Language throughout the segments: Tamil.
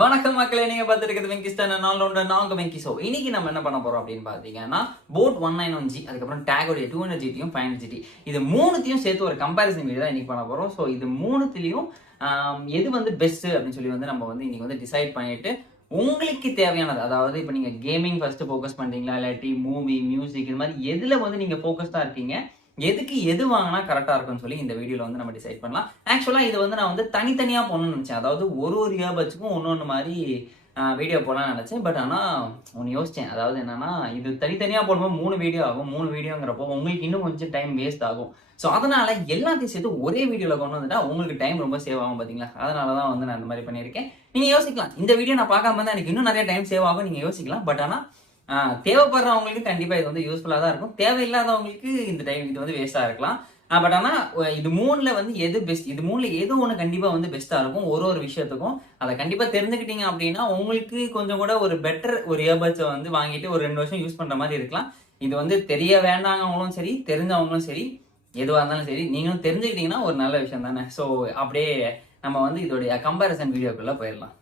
வணக்கம் மக்களே, நீங்க பார்த்துருக்கிறது வெங்கிஸ்தான் நாங்க வெங்கி. ஸோ இன்னைக்கு நம்ம என்ன பண்ண போறோம் அப்படின்னு பார்த்தீங்கன்னா, போட் 191G அதுக்கப்புறம் டேகோடைய 200GTயும் 500GT இது மூணுத்தையும் சேர்த்து ஒரு கம்பேரிசன் வீடியோ தான் இன்னைக்கு பண்ண போறோம். ஸோ இது மூணுத்திலையும் எது வந்து பெஸ்ட் அப்படின்னு சொல்லி வந்து நம்ம வந்து இன்னைக்கு வந்து டிசைட் பண்ணிட்டு உங்களுக்கு தேவையானது, அதாவது இப்போ நீங்க கேமிங் ஃபர்ஸ்ட் ஃபோக்கஸ் பண்றீங்களா, இல்லாட்டி மூவி மியூசிக் இது மாதிரி எதுல வந்து நீங்க ஃபோக்கஸ்டா இருக்கீங்க, எதுக்கு எது வாங்கினா கரெக்டாக இருக்கும்னு சொல்லி இந்த வீடியோவில் வந்து நம்ம டிசைட் பண்ணலாம். ஆக்சுவலாக இது வந்து நான் வந்து தனித்தனியாக போகணும்னு நினச்சேன். அதாவது ஒரு இயர்பட்ஸுக்கும் ஒன்று மாதிரி வீடியோ போடலாம்னு நினச்சேன். பட் ஆனால் ஒன்று யோசித்தேன். அதாவது என்னன்னா, இது தனித்தனியாக போடும்போது 3 வீடியோ ஆகும். 3 வீடியோங்கிறப்போ உங்களுக்கு இன்னும் கொஞ்சம் டைம் வேஸ்ட் ஆகும். ஸோ அதனால எல்லாத்தையும் சேர்த்து ஒரே வீடியோவில் கொண்டு வந்துட்டா உங்களுக்கு டைம் ரொம்ப சேவ் ஆகும் பார்த்தீங்களா. அதனால தான் வந்து நான் இந்த மாதிரி பண்ணியிருக்கேன். நீங்கள் யோசிக்கலாம், இந்த வீடியோ நான் பார்க்காம இருந்தால் எனக்கு இன்னும் நிறைய டைம் சேவ் ஆகும் நீங்கள் யோசிக்கலாம். பட் ஆனால் தேவைப்படுறவங்களுக்கு கண்டிப்பா இது வந்து யூஸ்ஃபுல்லா தான் இருக்கும். தேவையில்லாதவங்களுக்கு இந்த டைம் இது வந்து வேஸ்டா இருக்கலாம். பட் ஆனா இது மூணுல வந்து எது பெஸ்ட், இது மூணுல ஏதோ ஒண்ணு கண்டிப்பா வந்து பெஸ்டா இருக்கும். ஒரு விஷயத்துக்கும் அதை கண்டிப்பா தெரிஞ்சுக்கிட்டீங்க அப்படின்னா உங்களுக்கு கொஞ்சம் கூட ஒரு பெட்டர் ஒரு இயர்பட்ஸை வந்து வாங்கிட்டு ஒரு 2 வருஷம் யூஸ் பண்ற மாதிரி இருக்கலாம். இது வந்து தெரிய வேண்டாங்கவங்களும் சரி, தெரிஞ்சவங்களும் சரி, எதுவா இருந்தாலும் சரி, நீங்களும் தெரிஞ்சுக்கிட்டீங்கன்னா ஒரு நல்ல விஷயம் தானே. ஸோ அப்படியே நம்ம வந்து இதோடைய கம்பேரிசன் வீடியோக்குள்ள போயிடலாம்.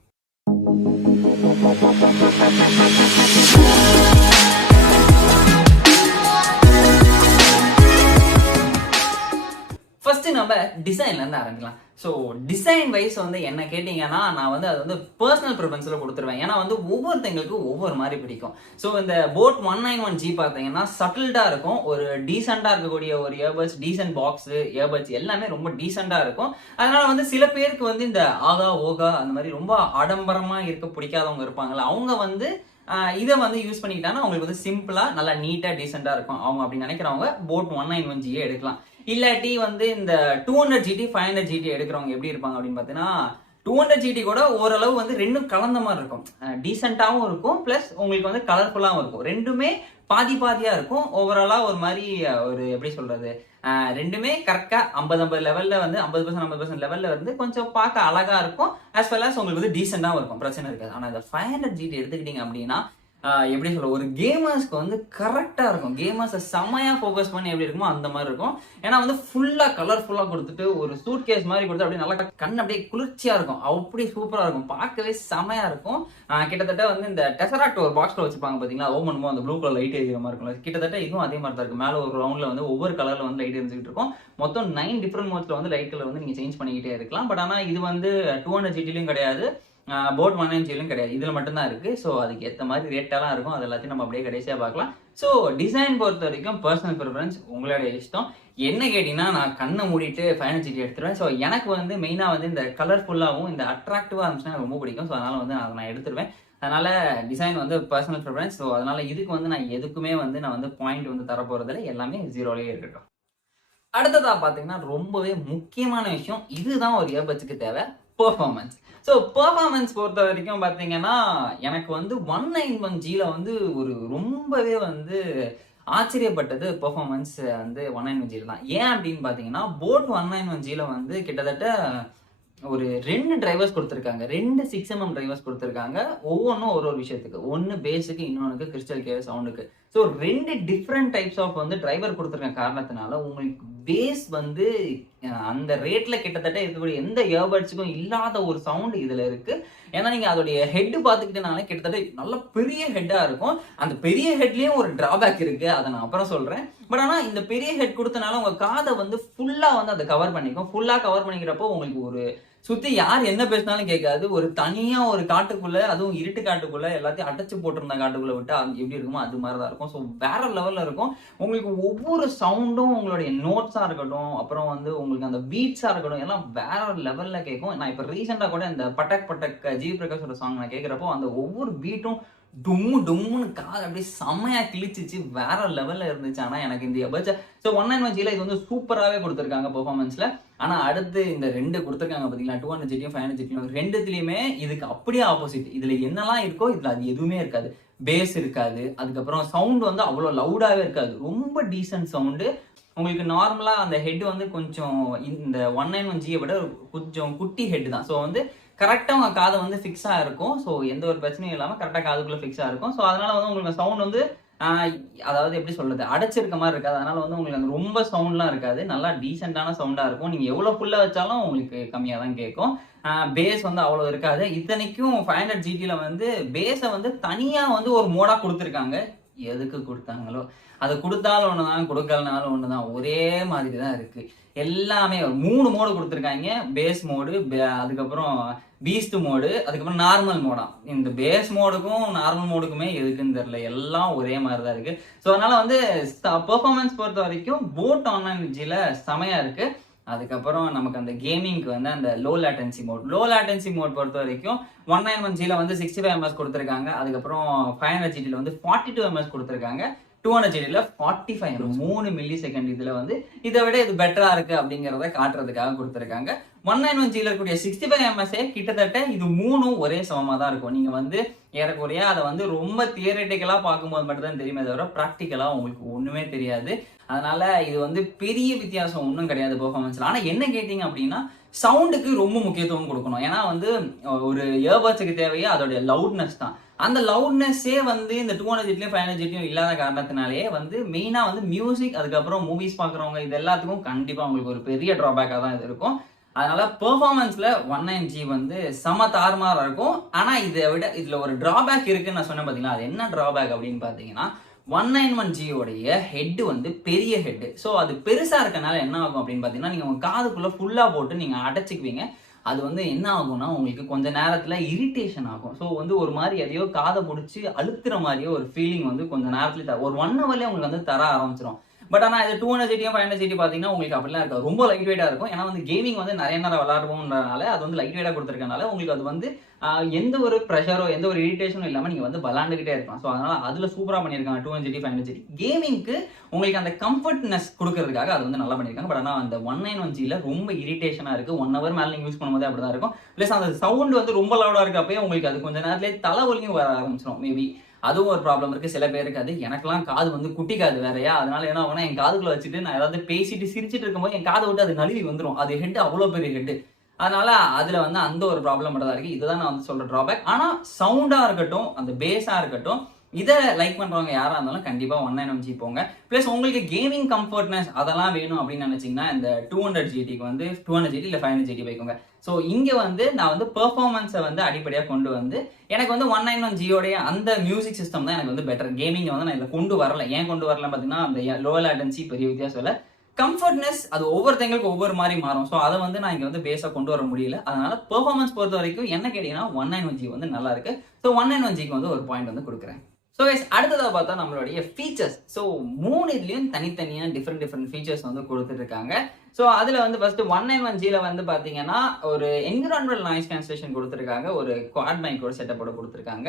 ஃபர்ஸ்ட் நம்ம டிசைன்ல இருந்து ஆரம்பிக்கலாம். ஸோ டிசைன் வைஸ் வந்து என்ன கேட்டீங்கன்னா, நான் வந்து அது வந்து பர்சனல் ப்ரிஃபரன்ஸ்ல கொடுத்துருவேன். ஏன்னா வந்து ஒவ்வொருத்தங்களுக்கு ஒவ்வொரு மாதிரி பிடிக்கும். ஸோ இந்த போட் 191G பார்த்தீங்கன்னா சட்டில்டா இருக்கும். ஒரு டீசெண்டா இருக்கக்கூடிய ஒரு இயர்பட்ஸ், டீசென்ட் பாக்ஸ் இயர்பட்ஸ் எல்லாமே ரொம்ப டீசெண்டா இருக்கும். அதனால வந்து சில பேருக்கு வந்து இந்த ஆகா ஓகா அந்த மாதிரி ரொம்ப ஆடம்பரமா இருக்க பிடிக்காதவங்க இருப்பாங்கல்ல, அவங்க வந்து இதை வந்து யூஸ் பண்ணிக்கிட்டாங்கன்னா அவங்களுக்கு வந்து சிம்பிளா நல்லா நீட்டா டீசெண்டா இருக்கும். அவங்க அப்படி நினைக்கிறவங்க போட் 191G எடுக்கலாம். இல்லாட்டி வந்து இந்த 200GT 500GT எடுக்கிறவங்க எப்படி இருப்பாங்க அப்படின்னு பார்த்தீங்கன்னா, 200GT கூட ஓரளவு வந்து ரெண்டும் கலந்த மாதிரி இருக்கும். டீசெண்டாகவும் இருக்கும், பிளஸ் உங்களுக்கு வந்து கலர்ஃபுல்லாகவும் இருக்கும். ரெண்டுமே பாதி பாதியா இருக்கும். ஓவராலா ஒரு மாதிரி ஒரு எப்படி சொல்றது, ரெண்டுமே கரெக்டா 50-50 லெவல்ல வந்து 50% 50% லெவல்ல வந்து கொஞ்சம் பார்க்க அழகா இருக்கும். ஆஸ் வெல் ஆஸ் உங்களுக்கு வந்து டீசெண்டாகவும் இருக்கும், பிரச்சனை இருக்காது. ஆனால் இந்த 500GT எடுத்துக்கிட்டீங்க அப்படின்னா எப்படி சொல்ற, ஒரு கேமர்ஸ்க்கு வந்து கரெக்டா இருக்கும். கேமர்ஸை செமையா ஃபோக்கஸ் பண்ணி எப்படி இருக்குமோ அந்த மாதிரி இருக்கும். ஏன்னா வந்து ஃபுல்லா கலர்ஃபுல்லா கொடுத்துட்டு ஒரு சூட் கேஸ் மாதிரி கொடுத்து அப்படியே நல்லா கண் அப்படியே குளிர்ச்சியா இருக்கும். அப்படி சூப்பரா இருக்கும், பார்க்கவே செமையா இருக்கும். கிட்டத்தட்ட வந்து இந்த டெசராக்ட் ஒரு பாக்ஸ்ல வச்சுப்பாங்க பாத்தீங்களா, ஓபன் பண்ணும்போது அந்த ப்ளூ கலர் லைட் எரியுற மாதிரி இருக்கும். கிட்டத்தட்ட இதுவும் அதே மாதிரி தான் இருக்கும். மேல ஒரு ரவுண்ட்ல வந்து ஒவ்வொரு கலர்ல வந்து லைட் எரிஞ்சுக்கிட்டு இருக்கும். மொத்தம் 9 டிஃபரெண்ட் மோட்ஸ்ல வந்து லைட் கலர் வந்து நீங்க சேஞ்ச் பண்ணிக்கிட்டே இருக்கலாம். பட் ஆனா இது வந்து 200GTலையும் கிடையாது, போட் 190Gலும் கிடையாது, இதுல மட்டும்தான் இருக்கு. ஸோ அதுக்கு ஏற்ற மாதிரி ரேட்டெல்லாம் இருக்கும். அது எல்லாத்தையும் நம்ம அப்படியே கடைசியா பார்க்கலாம். ஸோ டிசைன் பொறுத்த வரைக்கும் பர்சனல் ப்ரிஃபரன்ஸ், உங்களுடைய இஷ்டம். என்ன கேட்டீங்கன்னா, நான் கண்ணை மூடிட்டு 500GT எடுத்துருவேன். ஸோ எனக்கு வந்து மெயினா வந்து இந்த கலர்ஃபுல்லாகவும் இந்த அட்ராக்டிவா இருந்துச்சுன்னா ரொம்ப பிடிக்கும். ஸோ அதனால வந்து நான் எடுத்துருவேன். அதனால டிசைன் வந்து பர்சனல் ப்ரிஃபரன்ஸ். ஸோ அதனால இதுக்கு வந்து நான் எதுக்குமே வந்து நான் வந்து பாயிண்ட் வந்து தரப்போறதில்லை, எல்லாமே 0லயே இருக்கட்டும். அடுத்ததா பாத்தீங்கன்னா ரொம்பவே முக்கியமான விஷயம், இதுதான் ஒரு இயர்பட்ஸுக்கு தேவை, பெர்ஃபார்மன்ஸ். ஸோ பெர்ஃபார்மன்ஸ் பொறுத்த வரைக்கும் பார்த்தீங்கன்னா, எனக்கு வந்து 191Gல வந்து ஒரு ரொம்பவே வந்து ஆச்சரியப்பட்டது பெர்ஃபார்மன்ஸ் வந்து 191Gல தான். ஏன் அப்படின்னு பார்த்தீங்கன்னா, போட் 191Gல வந்து கிட்டத்தட்ட ஒரு 2 டிரைவர்ஸ் கொடுத்துருக்காங்க. 2 6mm டிரைவர்ஸ் கொடுத்துருக்காங்க. ஒவ்வொன்றும் ஒரு விஷயத்துக்கு. ஒன்று பேஸுக்கு, இன்னொன்றுக்கு கிறிஸ்டல் கிளியர் சவுண்டுக்கு. ஸோ 2 டிஃப்ரெண்ட் டைப்ஸ் ஆஃப் வந்து டிரைவர் கொடுத்துருக்க காரணத்தினால உங்களுக்கு பேஸ் வந்து அந்த ரேட்ல கிட்டத்தட்ட இருக்கக்கூடிய எந்த இயர்பட்ஸுக்கும் இல்லாத ஒரு சவுண்ட் இதுல இருக்கு. ஏன்னா நீங்க அதோடைய ஹெட் பார்த்துக்கிட்டனால கிட்டத்தட்ட நல்ல பெரிய ஹெட்டா இருக்கும். அந்த பெரிய ஹெட்லயும் ஒரு டிராபேக் இருக்கு, அதை நான் அப்புறம் சொல்றேன். பட் ஆனா இந்த பெரிய ஹெட் கொடுத்தனால உங்க காதை வந்து ஃபுல்லா வந்து அதை கவர் பண்ணிக்கும். ஃபுல்லா கவர் பண்ணிக்கிறப்போ உங்களுக்கு ஒரு சுத்தி யார் என்ன பேசினாலும் கேட்காது. ஒரு தனியா ஒரு காட்டுக்குள்ள, அதுவும் இருட்டு காட்டுக்குள்ள, எல்லாத்தையும் அடைச்சு போட்டிருந்த காட்டுக்குள்ள விட்டு எப்படி இருக்குமோ அது மாதிரிதான் இருக்கும். ஸோ வேற லெவல்ல இருக்கும். உங்களுக்கு ஒவ்வொரு சவுண்டும் உங்களுடைய நோட்ஸா இருக்கட்டும், அப்புறம் வந்து உங்களுக்கு அந்த பீட்ஸா இருக்கட்டும், எல்லாம் வேற லெவல்ல கேட்கும். நான் இப்ப ரீசெண்டா கூட இந்த பட்டக் பட்டக் ஜி பிரகாஷோட சாங் நான் கேட்கிறப்போ அந்த ஒவ்வொரு பீட்டும் டும்முன்னு காது அப்படியே செம்மையா கிழிச்சிச்சு, வேற லெவல்ல இருந்துச்சு. ஆனா எனக்கு இந்த இயர்பட்ஸ் ஸோ 191Gல இது வந்து சூப்பராகவே கொடுத்துருக்காங்க பெர்ஃபார்மன்ஸ்ல. ஆனா அடுத்து இந்த 2 கொடுத்துருக்காங்க பார்த்தீங்களா, 200GTயும் 500GTயும், ரெண்டுத்துலயுமே இதுக்கு அப்படியே ஆப்போசிட். இதுல என்னெல்லாம் இருக்கோ இதுல அது எதுவுமே இருக்காது. பேஸ் இருக்காது, அதுக்கப்புறம் சவுண்ட் வந்து அவ்வளோ லவுடாவே இருக்காது, ரொம்ப டீசென்ட் சவுண்டு. உங்களுக்கு நார்மலா அந்த ஹெட் வந்து கொஞ்சம் இந்த 191Gயை விட கொஞ்சம் குட்டி ஹெட் தான். ஸோ வந்து கரெக்டாக உங்கள் காதை வந்து ஃபிக்ஸாக இருக்கும். ஸோ எந்த ஒரு பிரச்சனையும் இல்லாமல் கரெக்டாக காதுக்குள்ளே ஃபிக்ஸாக இருக்கும். ஸோ அதனால வந்து உங்களுக்கு சவுண்ட் வந்து அதாவது எப்படி சொல்றது, அடைச்சிருக்க மாதிரி இருக்காது. அதனால வந்து உங்களுக்கு அந்த ரொம்ப சவுண்ட்லாம் இருக்காது. நல்லா டீசென்டான சவுண்டா இருக்கும். நீங்க எவ்வளவு ஃபுல்லா வச்சாலும் உங்களுக்கு கம்மியா தான் கேட்கும். பேஸ் வந்து அவ்வளவு இருக்காது. இத்தனைக்கும் 500 GTல வந்து பேஸை வந்து தனியா வந்து ஒரு மோடா கொடுத்துருக்காங்க. எதுக்கு கொடுத்தாங்களோ, அது கொடுத்தாலும் ஒண்ணுதான், கொடுக்கலனாலும் ஒண்ணுதான், ஒரே மாதிரி தான் இருக்கு. எல்லாமே 3 மோடு கொடுத்துருக்காங்க. பேஸ் மோடு, அதுக்கப்புறம் பீஸ்ட் மோடு, அதுக்கப்புறம் நார்மல் மோடா. இந்த பேஸ் மோடுக்கும் நார்மல் மோடுக்குமே எதுக்குன்னு தெரியல, எல்லாம் ஒரே மாதிரி தான் இருக்கு. ஸோ அதனால வந்து பெர்ஃபார்மன்ஸ் பொறுத்த வரைக்கும் போட் 190Gல செமையா இருக்கு. அதுக்கப்புறம் நமக்கு அந்த கேமிங்க்கு வந்து அந்த லோ லேட்டன்சி மோட் பொறுத்த வரைக்கும் 191Gல வந்து 65 ms கொடுத்துருக்காங்க. அதுக்கப்புறம் 500GTல வந்து 42 ms கொடுத்துருக்காங்க. 200GTல 45 3 மில்லி செகண்ட் இதுல வந்து இதை விட இது பெட்டரா இருக்கு அப்படிங்கறத காட்டுறதுக்காக கொடுத்துருக்காங்க. 191Gல இருக்கக்கூடிய 65 ms கிட்டத்தட்ட இது மூணும் ஒரே சமமா தான் இருக்கும். நீங்க வந்து ஏறக்குறைய அதை வந்து ரொம்ப தியரட்டிக்கலா பார்க்கும்போது மட்டும் தான் தெரியுமே தவிர பிராக்டிக்கலா உங்களுக்கு ஒண்ணுமே தெரியாது. அதனால இது வந்து பெரிய வித்தியாசம் ஒன்றும் கிடையாது பெர்ஃபார்மன்ஸ்ல. ஆனா என்ன கேட்டீங்க அப்படின்னா, சவுண்டுக்கு ரொம்ப முக்கியத்துவம் கொடுக்கணும். ஏன்னா வந்து ஒரு இயர்பட்ஸுக்கு தேவையே அதோடைய லவுட்னஸ் தான். அந்த லவுட்னஸே வந்து இந்த 200GTலயும் 500GTலயும் இல்லாத காரணத்தினாலேயே வந்து மெயினா வந்து மியூசிக், அதுக்கப்புறம் மூவிஸ் பாக்குறவங்க இது எல்லாத்துக்கும் கண்டிப்பா உங்களுக்கு ஒரு பெரிய டிராபேக்கா தான் இது இருக்கும். அதனால பெர்ஃபார்மன்ஸ்ல 190G வந்து செம தாறுமாறா இருக்கும். ஆனா இதை விட இதுல ஒரு டிராபேக் இருக்குன்னு நான் சொன்னேன் பாத்தீங்களா, அது என்ன டிராபேக் அப்படின்னு பாத்தீங்கன்னா, 191G உடைய ஹெட் வந்து பெரிய ஹெட். ஸோ அது பெருசா இருக்கனால என்ன ஆகும் அப்படின்னு பாத்தீங்கன்னா, நீங்க உங்க காதுக்குள்ள ஃபுல்லா போட்டு நீங்க அடைச்சிக்குவீங்க. அது வந்து என்ன ஆகும்னா, உங்களுக்கு கொஞ்ச நேரத்துல இரிட்டேஷன் ஆகும். ஸோ வந்து ஒரு மாதிரி எதையோ காதை பிடிச்சி அழுத்துற மாதிரியோ ஒரு ஃபீலிங் வந்து கொஞ்ச நேரத்துல ஒரு 1 ஹவர்லயே உங்களுக்கு வந்து தர ஆரம்பிச்சிடும். பட் ஆனா இது 200GT 500GT பாத்தீங்கன்னா உங்களுக்கு அப்படிலாம் இருக்காது. ரொம்ப லைட் வெயிட்டா இருக்கும். ஏன்னா வந்து கேமிங் வந்து நிறைய நேரம் விளையாடுவோம்ன்றதுனால அது வந்து லைட் வெயிட்டா கொடுத்துருக்கனால உங்களுக்கு அது வந்து எந்த ஒரு ப்ரெஷரோ எந்த ஒரு இரிட்டேஷனும் இல்லாம நீங்க வந்து விளாண்டுகிட்டே இருக்கலாம். ஸோ அதனால அதுல சூப்பரா பண்ணியிருக்காங்க 200GT 500GT. கேமிங்க்கு உங்களுக்கு அந்த கம்ஃபர்ட்னஸ் கொடுக்கறதுக்காக அது வந்து நல்லா பண்ணியிருக்காங்க. பட் ஆனா அந்த 191Gல ரொம்ப இரிட்டேஷனா இருக்கு. 1 ஹவர் மேல நீங்க யூஸ் பண்ணும்போது அப்படிதான் இருக்கும். பிளஸ் அந்த சவுண்ட் வந்து ரொம்ப லவுடா இருக்கப்பயே உங்களுக்கு அது கொஞ்ச நேரத்திலே தலைவலியும் வர ஆரம்பிச்சிடும். மேபி அதுவும் ஒரு ப்ராப்ளம் இருக்கு. சில பேருக்கு அது, எனக்கெல்லாம் காது வந்து குட்டி காது வேறையா, அதனால என்ன ஆகும்னா என் காதுக்குள்ள வச்சுட்டு நான் ஏதாவது பேசிட்டு சிரிச்சிட்டு இருக்கும்போது என் காதை விட்டு அது நழுவி வந்துடும். அது ஹெட் அவ்வளவு பெரிய ஹெட். அதனால அதுல வந்து அந்த ஒரு ப்ராப்ளம் மட்டும் தான் இருக்கு. இதுதான் நான் வந்து சொல்ற டிராபேக். ஆனா சவுண்டா இருக்கட்டும், அந்த பேஸா இருக்கட்டும், இதை லைக் பண்றவங்க யாரா இருந்தாலும் கண்டிப்பா 191G போங்க. பிளஸ் உங்களுக்கு கேமிங் கம்ஃபர்ட்னஸ் அதெல்லாம் வேணும் அப்படின்னு நினைச்சீங்கன்னா இந்த 200GTக்கு வந்து 200GT இல்ல 500GT போய்க்கோங்க. ஸோ இங்க வந்து நான் வந்து பெர்ஃபார்மன்ஸை வந்து அடிப்படையாக கொண்டு வந்து எனக்கு வந்து 191G அந்த மியூசிக் சிஸ்டம் தான் எனக்கு வந்து பெட்டர். கேமிங் வந்து நான் இதில் கொண்டு வரல. ஏன் கொண்டு வரல பார்த்தீங்கன்னா, அந்த லோ லேட்டன்சி பெரிய வித்தியாசம் இல்லை. கம்ஃபர்ட்னஸ் அது ஒவ்வொருத்தங்களுக்கு ஒவ்வொரு மாதிரி மாறும். ஸோ அதை வந்து நான் இங்க வந்து பேஸா கொண்டு வர முடியல. அதனால பெர்ஃபார்மன்ஸ் பொறுத்த வரைக்கும் என்ன கேட்டீங்கன்னா 191G வந்து நல்லா இருக்கு. ஸோ 191Gக்கு வந்து ஒரு பாயிண்ட் வந்து கொடுக்குறேன். ஸோ கைஸ், அடுத்ததாக பார்த்தா நம்மளுடைய ஃபீச்சர்ஸ். ஸோ 3 இதுலையும் தனித்தனியாக டிஃப்ரெண்ட் ஃபீச்சர்ஸ் வந்து கொடுத்துட்டு இருக்காங்க. ஸோ அதில் வந்து ஃபர்ஸ்ட் 191Gல வந்து பார்த்தீங்கன்னா ஒரு என்விரான்மெண்டல் நாய்ஸ் கேன்சலேஷன் கொடுத்துருக்காங்க. ஒரு குவாட் மைக்கோட செட்டப்போட கொடுத்துருக்காங்க.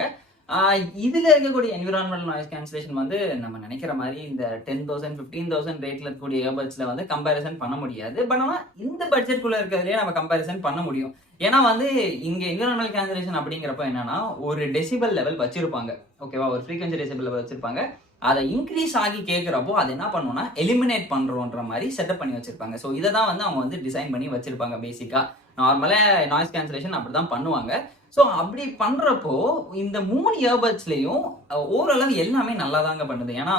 இதுல இருக்கக்கூடிய என்விரான்மெண்டல் நாய்ஸ் கேன்சலேஷன் வந்து நம்ம நினைக்கிற மாதிரி இந்த 10,000 15,000 ரேட்ல இருக்கக்கூடிய இயர்பட்ஸ்ல வந்து கம்பேரிசன் பண்ண முடியாது. பட் ஆனால் இந்த பட்ஜெட்குள்ள இருக்கிறதுலேயே நம்ம கம்பேரிசன் பண்ண முடியும். ஏன்னா வந்து இங்க என்விரான்மெண்டல் கேன்சலேஷன் அப்படிங்கிறப்ப என்னன்னா ஒரு டெசிபல் லெவல் வச்சிருப்பாங்க. ஓகேவா, ஒரு ஃப்ரீக்வன்சி டெசிபல் லெவல் வச்சிருப்பாங்க. அதை இன்க்ரீஸ் ஆகி கேட்கிறப்போ அது என்ன பண்ணுவோம்னா எலிமினேட் பண்றோன்ற மாதிரி செட்டப் பண்ணி வச்சிருப்பாங்க. ஸோ இதை தான் வந்து அவங்க வந்து டிசைன் பண்ணி வச்சிருப்பாங்க. பேசிக்கா நார்மலா நாய்ஸ் கேன்சலேஷன் அப்படிதான் பண்ணுவாங்க. ஸோ அப்படி பண்றப்போ இந்த 3 இயர்பட்ஸ்லயும் ஓவரால் எல்லாமே நல்லா தாங்க பண்ணுது. ஏன்னா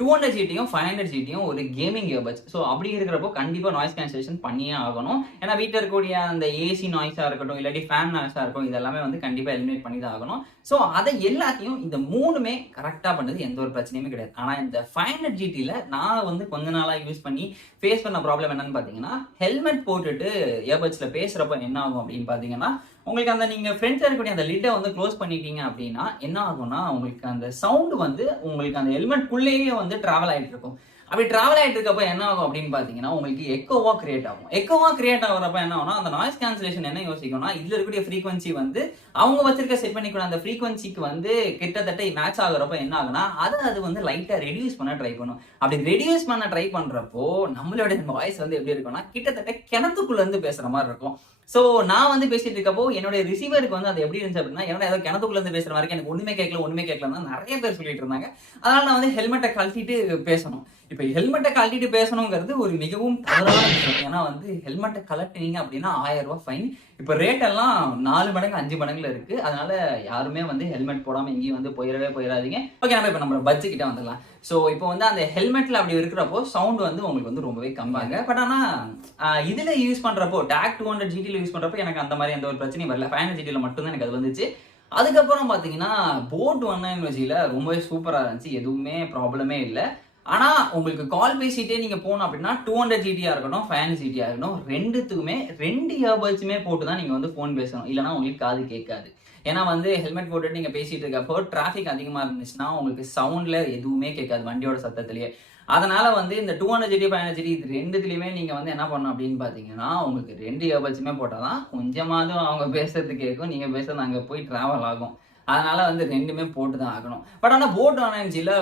200GTயும் 500GTயும் ஒரு கேமிங் இயர்பட்ஸ். ஸோ அப்படி இருக்கிறப்போ கண்டிப்பா நாய்ஸ் கேன்சலேஷன் பண்ணியே ஆகணும். ஏன்னா வீட்டில் இருக்கக்கூடிய அந்த ஏசி நாய்ஸா இருக்கட்டும், இல்லாட்டி ஃபேன் நாய்ஸா இருக்கும், இதெல்லாமே வந்து கண்டிப்பா எலிமினேட் பண்ணி தான் ஆகணும். ஸோ அதை எல்லாத்தையும் இந்த 3மே கரெக்டா பண்ணுது. எந்த ஒரு பிரச்சனையுமே கிடையாது. ஆனா இந்த 500GTல நான் வந்து கொஞ்ச நாளா யூஸ் பண்ணி ஃபேஸ் பண்ண ப்ராப்ளம் என்னன்னு பாத்தீங்கன்னா, ஹெல்மெட் போட்டுட்டு இயர்பட்ஸ்ல பேசுறப்ப என்ன ஆகும் அப்படின்னு பாத்தீங்கன்னா, உங்களுக்கு அந்த நீங்க ஃப்ரண்ட்ல இருக்கக்கூடிய அந்த லிட்டை வந்து க்ளோஸ் பண்ணிட்டீங்க அப்படின்னா என்ன ஆகும்னா, உங்களுக்கு அந்த சவுண்ட் வந்து உங்களுக்கு அந்த ஹெல்மெட்குள்ளேயே வந்து டிராவல் ஆயிட்டு இருக்கும். அப்படி டிராவல் ஆயிட்டு இருக்கப்ப என்ன ஆகும் அப்படின்னு பாத்தீங்கன்னா, உங்களுக்கு எக்கோவா கிரியேட் ஆகும். எக்கோவா கிரியேட் ஆகுறப்ப என்ன ஆகும்னா, அந்த நாய்ஸ் கேன்சலேஷன் என்ன யோசிக்கும்னா, இதுல இருக்கக்கூடிய ஃப்ரீக்வன்சி வந்து அவங்க வச்சிருக்க செட் பண்ணிக்கூட அந்த ஃப்ரீக்வன்சிக்கு வந்து கிட்டத்தட்ட மேட்ச் ஆகுறப்ப என்ன ஆகுனா, அது வந்து லைட்டா ரெடியூஸ் பண்ண ட்ரை பண்ணும். அப்படி ரெடியூஸ் பண்ண ட்ரை பண்றப்போ நம்மளுடைய வாய்ஸ் வந்து எப்படி இருக்கும்னா, கிட்டத்தட்ட கிணத்துக்குள்ள இருந்து பேசுற மாதிரி இருக்கும். சோ நான் வந்து பேசிட்டு இருக்கப்போ என்னுடைய ரிசீவருக்கு வந்து அது எப்படி இருந்துச்சு அப்படின்னா, என்னோட ஏதோ கிணத்துக்குள்ள இருந்து பேசுற மாதிரி எனக்கு ஒண்ணுமே கேட்கலன்னு நிறைய பேர் சொல்லிட்டு இருந்தாங்க. அதனால நான் வந்து ஹெல்மெட்டை கழட்டிட்டு பேசணும். இப்ப ஹெல்மெட்டை கழட்டிட்டு பேசணுங்கிறது ஒரு மிகவும் தவறான விஷயம். ஏன்னா வந்து ஹெல்மெட்டை கழட்டினீங்க அப்படின்னா 1000 ரூபாய் ஃபைன். இப்போ ரேட் எல்லாம் 4 மடங்கு 5 மடங்குல இருக்கு. அதனால யாருமே வந்து ஹெல்மெட் போடாம எங்கேயும் வந்து போயிடாதீங்க. ஓகே, நம்ம இப்போ நம்ம பட்ஜெட் கிட்ட வந்துடலாம். ஸோ இப்போ வந்து அந்த ஹெல்மெட்ல அப்படி இருக்கிறப்போ சவுண்ட் வந்து உங்களுக்கு வந்து ரொம்பவே கம்மியாங்க. பட் ஆனால் இதுல யூஸ் பண்றப்போ Tagg 200GT யூஸ் பண்றப்போ எனக்கு அந்த மாதிரி எந்த ஒரு பிரச்சனையும் வரல. 500GT மட்டும் தான் எனக்கு அது வந்துச்சு. அதுக்கப்புறம் பாத்தீங்கன்னா போட் 190Gல ரொம்பவே சூப்பரா இருந்துச்சு. எதுவுமே ப்ராப்ளமே இல்லை. ஆனா உங்களுக்கு கால் பேசிட்டே நீங்க போகணும் அப்படின்னா 200GT இருக்கட்டும் 500GT இருக்கட்டும் ரெண்டுத்துக்குமே 2 இயர்பட்ஸுமே போட்டு தான் நீங்க வந்து போன் பேசணும். இல்லைன்னா உங்களுக்கு காது கேட்காது. ஏன்னா வந்து ஹெல்மெட் போட்டுட்டு நீங்க பேசிட்டு இருக்கப்போ டிராபிக் அதிகமா இருந்துச்சுன்னா உங்களுக்கு சவுண்ட்ல எதுவுமே கேட்காது வண்டியோட சத்தத்திலேயே. அதனால வந்து இந்த 200GT 500GT இது ரெண்டுத்துலயுமே நீங்க வந்து என்ன பண்ணணும் அப்படின்னு பாத்தீங்கன்னா உங்களுக்கு 2 இயர்பட்ஸுமே போட்டாதான் கொஞ்சமாவது அவங்க பேசுறது கேட்கும், நீங்க பேசுறது அங்க போய் டிராவல் ஆகும். அதனால வந்து ரெண்டுமே போட்டு தான் ஆகணும். பட் ஆனா போட் 190Gல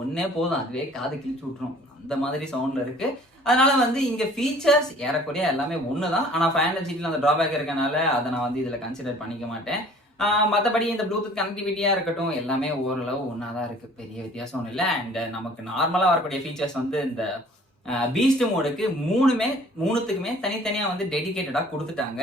ஒன்னே போதும், அதுவே காது கிழிச்சு விட்டுரும். அந்த மாதிரி சவுண்ட்ல இருக்கு. அதனால வந்து இங்க ஃபீச்சர்ஸ் ஏறக்குறைய எல்லாமே ஒண்ணுதான். ஆனா 500GTல அந்த டிராபேக் இருக்கனால அதை நான் வந்து இதுல கன்சிடர் பண்ணிக்க மாட்டேன். மற்றபடி இந்த ப்ளூடூத் கனெக்டிவிட்டியா இருக்கட்டும் எல்லாமே ஓரளவு ஒன்னாதான் இருக்கு. பெரிய வித்தியாசம் ஒன்றும் இல்லை. அண்ட் நமக்கு நார்மலா வரக்கூடிய ஃபீச்சர்ஸ் வந்து இந்த பீஸ்ட் மோடுக்கு மூணுத்துக்குமே தனித்தனியா வந்து டெடிகேட்டடா கொடுத்துட்டாங்க.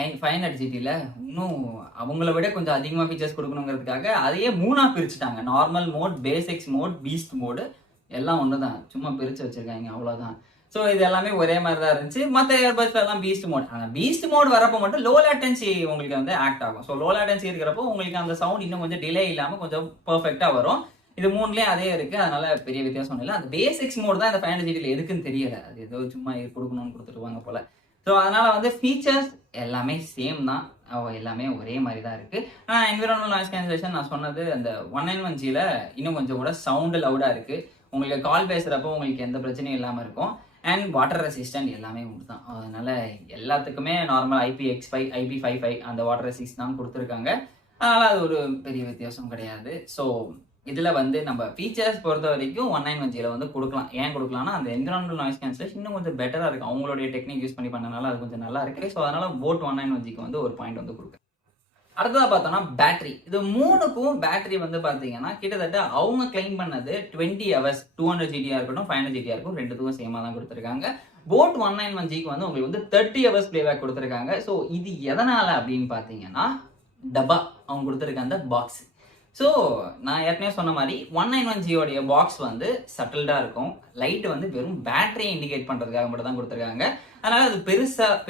500GTல இன்னும் அவங்கள விட கொஞ்சம் அதிகமா ஃபீச்சர்ஸ் கொடுக்கணுங்கிறதுக்காக அதையே 3ஆ பிரிச்சுட்டாங்க. Normal mode, basics mode, beast mode எல்லாம் ஒண்ணுதான். சும்மா பிரிச்சு வச்சிருக்காங்க, அவ்வளவுதான். ஸோ இது எல்லாமே ஒரே மாதிரி தான் இருந்துச்சு. மற்ற இயர்பட்ஸ்ல எல்லாம் பீஸ்ட் மோட். பீஸ்ட் மோட் வரப்போ மட்டும் லோ லேட்டன்சி உங்களுக்கு வந்து ஆக்ட் ஆகும். ஸோ லோ லேட்டன்சி இருக்கிறப்போ உங்களுக்கு அந்த சவுண்ட் இன்னும் கொஞ்சம் டிலே இல்லாம கொஞ்சம் பெர்ஃபெக்டா வரும். இது மூணுலயும் அதே இருக்கு. அதனால பெரிய வித்தியாசம் இல்லை. அந்த பேசிக்ஸ் மோட் தான் இந்த 500GTல எதுக்குன்னு தெரியல. அது ஏதோ சும்மா கொடுக்கணும்னு கொடுத்துருவாங்க போல. ஸோ அதனால வந்து ஃபீச்சர்ஸ் எல்லாமே சேம் தான். எல்லாமே ஒரே மாதிரி தான் இருக்கு. ஆனால் என்விரான்மெண்டல் நாய்ஸ் கேன்சலேஷன் நான் சொன்னது அந்த 191Gல இன்னும் கொஞ்சம் கூட சவுண்டு லவுடா இருக்கு. உங்களுக்கு கால் பேசுறப்போ உங்களுக்கு எந்த பிரச்சனையும் இல்லாம இருக்கும். அண்ட் வாட்டர் ரெசிஸ்டன்ட் எல்லாமே உண்டு தான். அதனால எல்லாத்துக்குமே நார்மல் IPX5 IP55 அந்த வாட்டர் ரெசிஸ்ட் தான் கொடுத்துருக்காங்க. அதனால அது ஒரு பெரிய வித்தியாசம் கிடையாது. ஸோ இதுல வந்து நம்ம ஃபீச்சர்ஸ் பொறுத்த வரைக்கும் 191Gல வந்து கொடுக்கலாம். ஏன் கொடுக்கலாம்னா அந்த என்விரான்மெண்டல் நாய்ஸ் கேன்சலேஷன் இன்னும் கொஞ்சம் பெட்டரா இருக்கு. அவங்களுடைய டெக்னிக் யூஸ் பண்ணி பண்ணனால அது கொஞ்சம் நல்லா இருக்கு. ஸோ அதனால போட் 191Gக்கு வந்து ஒரு பாயிண்ட் வந்து கொடுக்குறேன். அடுத்ததா பார்த்தோம்னா பேட்டரி. இது மூணுக்கும் பேட்டரி வந்து பாத்தீங்கன்னா கிட்டத்தட்ட அவங்க கிளைம் பண்ணது 20 hours 200GT இருக்கட்டும் 500GT இருக்கும் ரெண்டுத்துக்கும் சேமா தான் கொடுத்துருக்காங்க. போட் 191Gக்கு வந்து உங்களுக்கு வந்து 30 hours பிளேபேக் கொடுத்துருக்காங்க. ஸோ இது எதனால அப்படின்னு பாத்தீங்கன்னா டப்பா அவங்க கொடுத்துருக்க அந்த பாக்ஸ். ஸோ நான் ஏற்கனவே சொன்ன மாதிரி 191Gயோடைய பாக்ஸ் வந்து சட்டில்டா இருக்கும். லைட் வந்து வெறும் பேட்டரியை இண்டிகேட் பண்றதுக்காக மட்டும் தான் கொடுத்துருக்காங்க. அதனால அது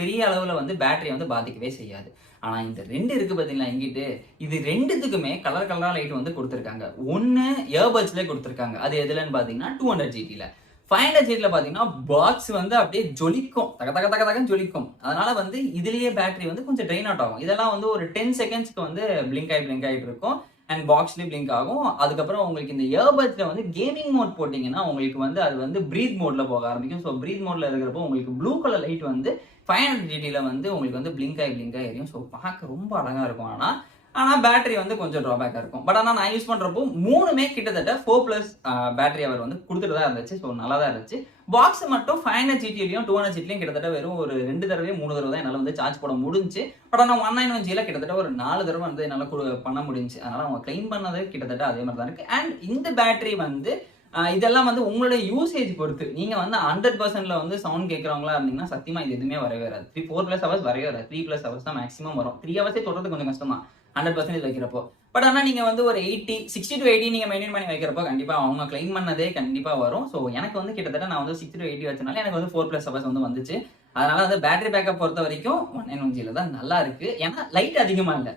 பெரிய அளவுல வந்து பேட்டரியை வந்து பாதிக்கவே செய்யாது. ஆனா இந்த ரெண்டு இருக்கு பாத்தீங்களா இங்கிட்டு, இது ரெண்டுத்துக்குமே கலர் கலரா லைட் வந்து கொடுத்துருக்காங்க. ஒன்னு இயர்பட்ஸ்ல கொடுத்துருக்காங்க. அது எதுலன்னு பாத்தீங்கன்னா 200GTல. 500GTல பாத்தீங்கன்னா பாக்ஸ் வந்து அப்படியே ஜொலிக்கும், தகன்னு ஜொலிக்கும். அதனால வந்து இதுலயே பேட்டரி வந்து கொஞ்சம் ட்ரெயின் அவுட் ஆகும். இதெல்லாம் வந்து ஒரு 10 செகண்ட்ஸ்க்கு வந்து பிளிங்க் ஆயிட்டு இருக்கும். அண்ட் பாக்ஸ்லயும் பிளிங்க் ஆகும். அதுக்கப்புறம் உங்களுக்கு இந்த இயர்பட்ஸ்ல வந்து கேமிங் மோட் போட்டீங்கன்னா உங்களுக்கு வந்து அது வந்து பிரீத் மோட்ல போக ஆரம்பிக்கும். ஸோ பிரீத் மோட்ல இருக்கிறப்போ உங்களுக்கு ப்ளூ கலர் லைட் வந்து 500GTல வந்து உங்களுக்கு வந்து பிளிங்க் ஆகி எரியும். ஸோ பார்க்க ரொம்ப அழகா இருக்கும். ஆனா பேட்டரி வந்து கொஞ்சம் டிராபேக்கா இருக்கும். பட் ஆனா நான் யூஸ் பண்றப்போ மூணுமே கிட்டத்தட்ட 4+ பேட்டரி அவர் வந்து கொடுத்துட்டு தான் இருந்துச்சு. ஸோ நல்லா தான் இருந்துச்சு. பாக்ஸ் மட்டும் 500GTலயும் 200GTலயும் கிட்டத்தட்ட வெறும் ஒரு 2 தடவை 3 தடவை தான் என்னால வந்து சார்ஜ் போட முடிஞ்சு. பட் ஆனா 191Gல கிட்டத்தட்ட ஒரு 4 தடவை வந்து என்னால பண்ண முடிஞ்சு. அதனால அவங்க கிளைம் பண்ணது கிட்டத்தட்ட அதே மாதிரி தான் இருக்கு. அண்ட் இந்த பேட்டரி வந்து இதெல்லாம் வந்து உங்களுடைய யூசேஜ் பொறுத்து. நீங்க வந்து 100%ல வந்து சவுண்ட் கேட்கறவங்களா இருந்தீங்கன்னா சத்தியமா இது எதுவுமே வரவே வராது. 4+ hours வரவே வராது. 3+ hours தான் மேக்ஸிமம் வரும். 3 hours தொடர்றது கொஞ்சம் கஷ்டம் தான் 100% வைக்கிறப்போ. பட் ஆனா நீங்க வந்து ஒரு 60 to 80 நீங்க மெயின்டைன் பண்ணி வைக்கிறப்போ கண்டிப்பா அவங்க கிளைம் பண்ணதே கண்டிப்பா வரும். ஸோ எனக்கு வந்து கிட்டத்தட்ட நான் வந்து 60 to 80 வச்சனால எனக்கு வந்து 4+ hours வந்து வந்துச்சு. அதனால வந்து பேட்டரி பேக்கப் பொறுத்த வரைக்கும் 191Gல தான் நல்லா இருக்கு. ஏன்னா லைட் அதிகமா இல்லை.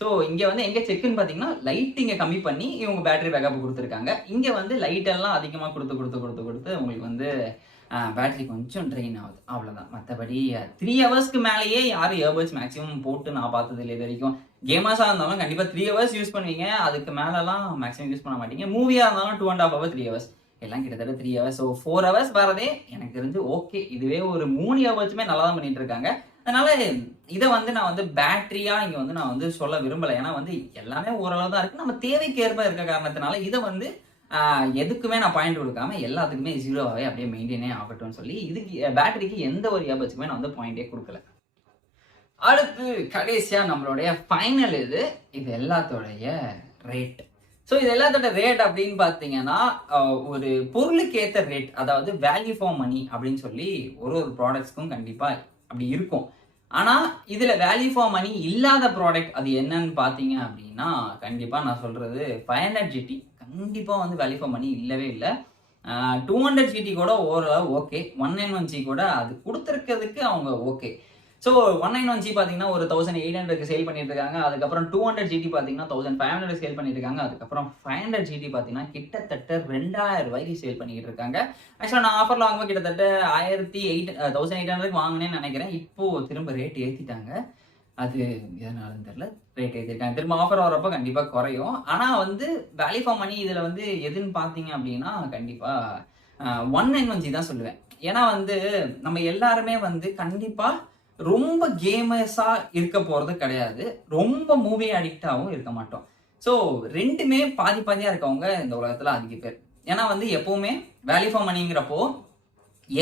ஸோ இங்க வந்து எங்க செக்குன்னு பாத்தீங்கன்னா லைட் இங்க கம்மி பண்ணி இவங்க பேட்டரி பேக்கப் கொடுத்துருக்காங்க. இங்க வந்து லைட் எல்லாம் அதிகமா கொடுத்து உங்களுக்கு வந்து பேட்டரி கொஞ்சம் ட்ரெயின் ஆகுது. அவ்வளவுதான். மற்றபடி 3 ஹவர்ஸ்க்கு மேலேயே யாரும் இயர்பட்ஸ் மேக்ஸிமம் போட்டு நான் பார்த்தது இல்லை இது வரைக்கும். கேமர்ஸா இருந்தாலும் கண்டிப்பா 3 ஹவர்ஸ் யூஸ் பண்ணுவீங்க. அதுக்கு மேலலாம் மேக்ஸிமம் யூஸ் பண்ண மாட்டீங்க. மூவியா இருந்தாலும் 2.5 hours 3 hours எல்லாம் கிட்டத்தட்ட 3 hours. ஸோ 4 hours வரதே எனக்கு தெரிஞ்சு ஓகே. இதுவே ஒரு 3 ஹவர்ஸுமே நல்லா தான் பண்ணிட்டு இருக்காங்க. அதனால இதை வந்து நான் வந்து பேட்டரியா இங்க வந்து நான் வந்து சொல்ல விரும்பல. ஏன்னா வந்து எல்லாமே ஓரளவு தான் இருக்கு. நம்ம தேவைக்கு ஏற்ப இருக்க காரணத்தினால இதை வந்து எதுக்குமே நான் பாயிண்ட் கொடுக்காம எல்லாத்துக்குமே 0வாவே அப்படியே மெயின்டைனே ஆகட்டும்னு சொல்லி இதுக்கு பேட்டரிக்கு எந்த ஒரு இயர்பட்ஸுக்குமே நான் வந்து பாயிண்டே கொடுக்கல. அடுத்து கடைசியா நம்மளுடைய ஃபைனல் இது எல்லாத்தோடைய ரேட். ஸோ இது எல்லாத்தோட ரேட் அப்படின்னு பார்த்தீங்கன்னா ஒரு பொருளுக்கு ஏற்ற ரேட், அதாவது வேல்யூ ஃபார் மணி அப்படின்னு சொல்லி ஒரு ப்ராடக்ட்ஸ்க்கும் கண்டிப்பா அப்படி இருக்கும். ஆனால் இதில் வேல்யூ ஃபார் மணி இல்லாத ப்ராடக்ட் அது என்னன்னு பார்த்தீங்க அப்படின்னா கண்டிப்பாக நான் சொல்கிறது 500GT கண்டிப்பாக வந்து வேல்யூ ஃபார் மணி இல்லவே இல்லை. 200GT கூட ஓரளவு ஓகே, 191G கூட அது கொடுத்துருக்கிறதுக்கு அவங்க ஓகே. ஸோ 191G பார்த்தீங்கன்னா ஒரு 1800க்கு சேல் பண்ணிட்டு இருக்காங்க. அதுக்கப்புறம் 200GT பார்த்தீங்கன்னா 1500 சேல் பண்ணிட்டு இருக்காங்க. அதுக்கப்புறம் 500GT பார்த்தீங்கன்னா கிட்டத்தட்ட 2000 ரூபாய்க்கு சேல் பண்ணிக்கிட்டு இருக்காங்க. ஆக்சுவலாக நான் ஆஃபரில் வாங்கும்போது கிட்டத்தட்ட 1800க்கு வாங்கினேன்னு நினைக்கிறேன். இப்போ திரும்ப ரேட் ஏற்றிட்டாங்க. அது எதனாலும் தெரியல, ரேட் ஏற்றிட்டாங்க. திரும்ப ஆஃபர் வரப்போ கண்டிப்பாக குறையும். ஆனால் வந்து வேல்யூ ஃபார் மணி இதில் வந்து எதுன்னு பார்த்தீங்க அப்படின்னா கண்டிப்பாக 191G தான் சொல்லுவேன். ஏன்னா வந்து நம்ம எல்லாருமே வந்து கண்டிப்பாக ரொம்ப கேமர்ஸா இருக்க போறது கிடையாது, ரொம்ப மூவி அடிக்டாவும் இருக்க மாட்டோம். ஸோ ரெண்டுமே பாதி பாதியா இருக்கவங்க இந்த உலகத்துல அதிக பேர். ஏன்னா வந்து எப்பவுமே வேல்யூ ஃபார் மணிங்கிறப்போ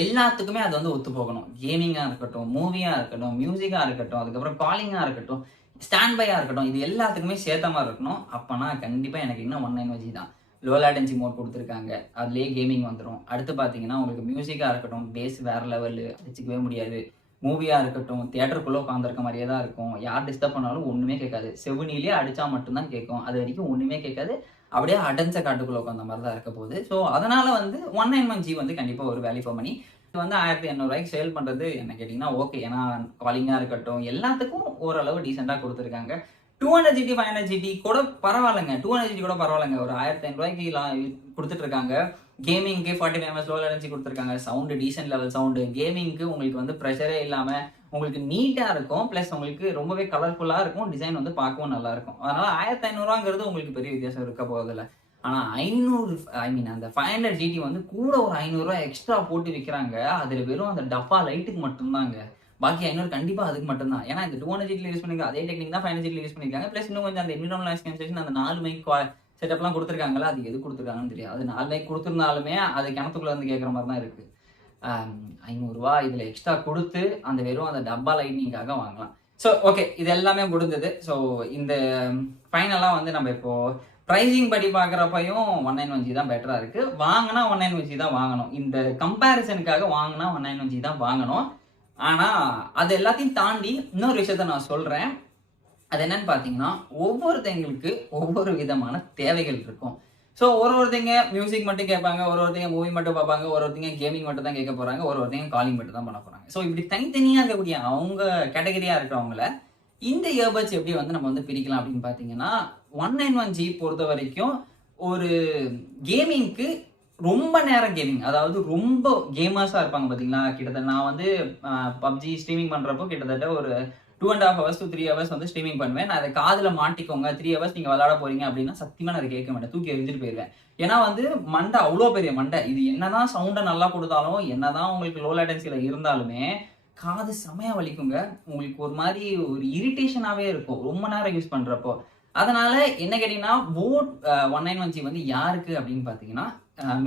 எல்லாத்துக்குமே அது வந்து ஒத்து போகணும். கேமிங்கா இருக்கட்டும், மூவியா இருக்கட்டும், மியூசிக்கா இருக்கட்டும், அதுக்கப்புறம் காலிங்கா இருக்கட்டும், ஸ்டாண்ட் பையா இருக்கட்டும், இது எல்லாத்துக்குமே சேர்த்த மாதிரி இருக்கணும். அப்பனா கண்டிப்பா எனக்கு இன்னும் 191G தான். லோ லேட்டன்சி மோட் கொடுத்துருக்காங்க, அதுலேயே கேமிங் வந்துடும். அடுத்து பார்த்தீங்கன்னா உங்களுக்கு மியூசிக்காக இருக்கட்டும், பேஸ் வேற லெவலு, அடிச்சிக்கவே முடியாது. மூவியாக இருக்கட்டும், தியேட்டருக்குள்ளே உட்காந்துருக்க மாதிரியே தான் இருக்கும். யார் டிஸ்டர்ப் பண்ணாலும் ஒன்றுமே கேட்காது. செவினிலே அடித்தா மட்டும்தான் கேட்கும். அது வரைக்கும் ஒன்றுமே கேட்காது. அப்படியே அடைஞ்ச காட்டுக்குள்ளே உட்காந்த மாதிரி தான் இருக்க போகுது. ஸோ அதனால் வந்து 191G வந்து கண்டிப்பாக ஒரு வேல்யூ ஃபார் மணி. இது வந்து 1800 ரூபாய்க்கு சேல் பண்ணுறது என்ன கேட்டிங்கன்னா ஓகே. ஏன்னா காலிங்காக இருக்கட்டும் எல்லாத்துக்கும் ஓரளவு டீசெண்டாக கொடுத்துருக்காங்க. 200GT 500GT கூட பரவாயில்லைங்க. 200GT கூட பரவாயில்லைங்க. ஒரு 1500 ரூபாய்க்கு கொடுத்துட்டு இருக்காங்க. கேமிங்க்கு 45 லோ லேட்டன்சி கொடுத்துருக்காங்க. Sound decent level sound. கேமிங்க்கு உங்களுக்கு வந்து ப்ரெஷரே இல்லாமல் உங்களுக்கு நீட்டாக இருக்கும். ப்ளஸ் உங்களுக்கு ரொம்பவே கலர்ஃபுல்லாக இருக்கும். டிசைன் வந்து பார்க்கவும் நல்லா இருக்கும். அதனால 1500 ரூபாங்கிறது உங்களுக்கு பெரிய வித்தியாசம் இருக்க போகிறதில்ல. ஆனால் 500 அந்த 500GT வந்து கூட ஒரு 500 ரூபாய் எக்ஸ்ட்ரா போட்டு விற்கிறாங்க. அதில் வெறும் அந்த டப்பா லைட்டுக்கு மட்டும்தாங்க. பாக்கி 500 கண்டிப்பாக அதுக்கு மட்டும்தான். ஏன்னா இந்த 200GT யூஸ் பண்ணிருக்காங்க, அதே டெக்னிக் தான் 500GT யூஸ் பண்ணிருக்காங்க. ப்ளஸ் இன்னும் கொஞ்சம் அந்த Ultra-Low Latency Cancellation அந்த 4 மைக் செட்டப்லாம் கொடுத்துருக்காங்களா, அது எது கொடுத்துருக்காங்கன்னு தெரியாது. அது 4 மைக் கொடுத்துருந்தாலுமே அது கிணத்துக்குள்ள வந்து கேட்குற மாதிரி தான் இருக்கு. 500 ரூபா இதில் எக்ஸ்ட்ரா கொடுத்து அந்த வெறும் அந்த டப்பா லைட்னிங்காக வாங்கலாம். ஸோ ஓகே, இது எல்லாமே முடிஞ்சது. ஸோ இந்த ஃபைனலாக வந்து நம்ம இப்போ ப்ரைஸிங் படி பார்க்குறப்பையும் 191G தான் பெட்டராக இருக்குது. வாங்கினா 191G தான் வாங்கணும். இந்த கம்பேரிசனுக்காக வாங்கினா 191G தான் வாங்கணும். ஆனால் அது எல்லாத்தையும் தாண்டி இன்னொரு விஷயத்த நான் சொல்கிறேன். அது என்னன்னு பார்த்தீங்கன்னா ஒவ்வொருத்தங்களுக்கு ஒவ்வொரு விதமான தேவைகள் இருக்கும். ஸோ ஒருத்தங்க மியூசிக் மட்டும் கேட்பாங்க, ஒருத்தங்க மூவி மட்டும் பார்ப்பாங்க, ஒருத்தங்க கேமிங் மட்டும் தான் கேட்க போகிறாங்க, ஒருத்தங்க காலிங் மட்டும் தான் பண்ண போகிறாங்க. ஸோ இப்படி தனித்தனியாக இருக்கக்கூடிய அவங்க கேட்டகரியாக இருக்கிறவங்கள இந்த இயர்பட்ஸ் எப்படி வந்து நம்ம வந்து பிரிக்கலாம் அப்படின்னு பார்த்தீங்கன்னா 191G பொறுத்த வரைக்கும் ஒரு கேமிங்க்கு ரொம்ப நேரம் கேமிங், அதாவது ரொம்ப கேமர்ஸாக இருப்பாங்க பார்த்தீங்களா. கிட்டத்தட்ட நான் வந்து பப்ஜி ஸ்ட்ரீமிங் பண்ணுறப்போ கிட்டத்தட்ட ஒரு 2.5 hours to 3 hours வந்து ஸ்ட்ரீமிங் பண்ணுவேன். நான் அதை காதில் மாட்டிக்கோங்க 3 hours நீங்கள் விளையாட போறீங்க அப்படின்னா சத்தியமாக நான் அதை கேட்க மாட்டேன், தூக்கி எரிஞ்சிட்டு போயிடுவேன். ஏன்னா வந்து மண்டை அவ்வளோ பெரிய மண்டை. இது என்னதான் சவுண்டை நல்லா கொடுத்தாலும் என்னதான் உங்களுக்கு லோ லேட்டன்சியில் இருந்தாலுமே காது செமையாக வலிக்குங்க. உங்களுக்கு ஒரு மாதிரி ஒரு இரிட்டேஷனாகவே இருக்கும் ரொம்ப நேரம் யூஸ் பண்ணுறப்போ. அதனால என்ன கேட்டிங்கன்னா போட் 191G வந்து யாருக்கு அப்படின்னு பார்த்தீங்கன்னா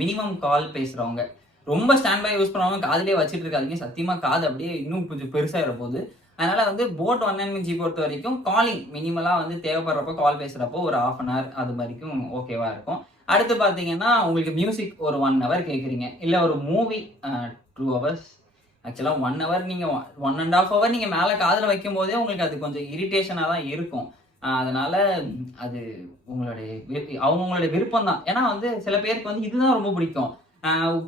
மினிமம் கால் பேசுகிறவங்க, ரொம்ப ஸ்டாண்ட் பை யூஸ் பண்ணுறவங்க காதிலே வச்சுட்டு இருக்காதீங்க. சத்தியமாக காது அப்படியே இன்னும் கொஞ்சம் பெருசாகிற போது. அதனால வந்து போட் 191G பொறுத்த வரைக்கும் காலிங் மினிமலாக வந்து தேவைப்படுறப்போ கால் பேசுகிறப்போ ஒரு 1/2 an hour அது வரைக்கும் ஓகேவா இருக்கும். அடுத்து பார்த்தீங்கன்னா உங்களுக்கு மியூசிக் ஒரு 1 hour கேட்குறீங்க, இல்லை ஒரு மூவி 2 hours. ஆக்சுவலாக 1 hour நீங்கள் 1.5 hour நீங்கள் மேலே காதில் வைக்கும் போதே உங்களுக்கு அது கொஞ்சம் இரிட்டேஷனாக தான் இருக்கும். அதனால அது அவங்களுடைய விருப்பம் தான். ஏன்னா வந்து சில பேருக்கு வந்து இதுதான் ரொம்ப பிடிக்கும்.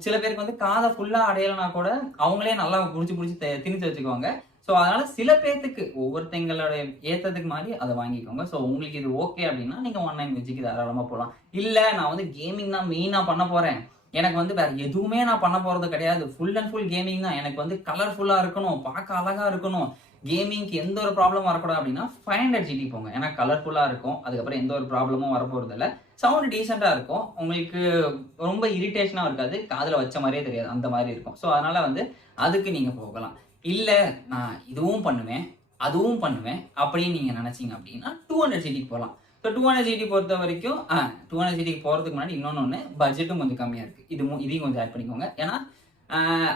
சில பேருக்கு வந்து காதை ஃபுல்லாக அடையலைனா கூட அவங்களே நல்லா பிடிச்சி திணிச்சு வச்சுக்குவாங்க. ஸோ அதனால சில பேர்த்துக்கு ஒவ்வொருத்தங்களோட ஏற்றத்துக்கு மாதிரி அதை வாங்கிக்கோங்க. ஸோ உங்களுக்கு இது ஓகே அப்படின்னா நீங்கள் 191Gக்கு தாராளமாக போகலாம். இல்லை நான் வந்து கேமிங் தான் மெயினாக பண்ண போகிறேன், எனக்கு வந்து வேற எதுவுமே நான் பண்ண போகிறது கிடையாது, ஃபுல் அண்ட் ஃபுல் கேமிங் தான், எனக்கு வந்து கலர்ஃபுல்லாக இருக்கணும், பார்க்க அழகாக இருக்கணும், கேமிங்க்கு எந்த ஒரு ப்ராப்ளம் வரக்கூடாது அப்படின்னா 500GT போங்க. ஏன்னா கலர்ஃபுல்லாக இருக்கும், அதுக்கப்புறம் எந்த ஒரு ப்ராப்ளமும் வரப்போகிறது இல்லை, சவுண்ட் டீசெண்டாக இருக்கும், உங்களுக்கு ரொம்ப இரிட்டேஷனாக இருக்காது, காதில் வச்ச மாதிரியே தெரியாது, அந்த மாதிரி இருக்கும். ஸோ அதனால் வந்து அதுக்கு நீங்கள் போகலாம். இல்லை நான் இதுவும் பண்ணுவேன் அதுவும் பண்ணுவேன் அப்படின்னு நீங்கள் நினச்சிங்க அப்படின்னா 200GTக்கு போகலாம். ஸோ 200GT பொறுத்த வரைக்கும் 200GTக்கு போகிறதுக்கு முன்னாடி இன்னொன்று பட்ஜெட்டும் கொஞ்சம் கம்மியாக இருக்குது. இதையும் கொஞ்சம் ஆட் பண்ணிக்கோங்க. ஏன்னா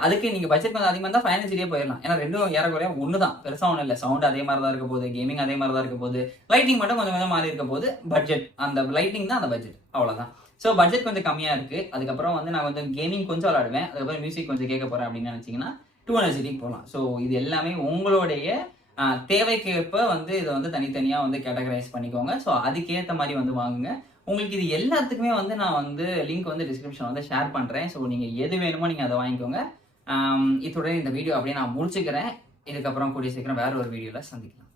அதுக்கு நீங்கள் பட்ஜெட் கொஞ்சம் அதிகமாக இருந்தால் 500GT போயிடலாம். ஏன்னா ரெண்டும் ஏறக்குறையா ஒன்று தான், பெருசாக ஒன்றும் இல்லை. சவுண்ட் அதே மாதிரி தான் இருக்க போகுது, கேமிங் அதே மாதிரி தான் இருக்க போகுது, லைட்டிங் மட்டும் கொஞ்சம் கொஞ்சம் மாறி இருக்க போகுது. பட்ஜெட் அந்த லைட்டிங் தான் அந்த பட்ஜெட், அவ்வளோதான். ஸோ பட்ஜெட் கொஞ்சம் கம்மியாக இருக்குது. அதுக்கப்புறம் வந்து நான் கொஞ்சம் கேமிங் கொஞ்சம் விளாடுவேன், அதுக்கப்புறம் மியூசிக் கொஞ்சம் கேட்க போகிறேன் அப்படின்னு நினச்சிங்கன்னா 200GTக்கு போகலாம். ஸோ இது எல்லாமே உங்களுடைய தேவைக்கேற்ப வந்து இதை வந்து தனித்தனியாக வந்து கேட்டகரைஸ் பண்ணிக்கோங்க. ஸோ அதுக்கேற்ற மாதிரி வந்து வாங்குங்க. உங்களுக்கு இது எல்லாத்துக்குமே வந்து நான் வந்து லிங்க் வந்து டிஸ்கிரிப்ஷன் வந்து ஷேர் பண்ணுறேன். ஸோ நீங்கள் எது வேணுமோ நீங்கள் அதை வாங்கிக்கோங்க. இதோட இந்த வீடியோ அப்படியே நான் முடிச்சுக்கிறேன். இதுக்கப்புறம் கூடிய சீக்கிரம் வேற ஒரு வீடியோவில் சந்திக்கலாம்.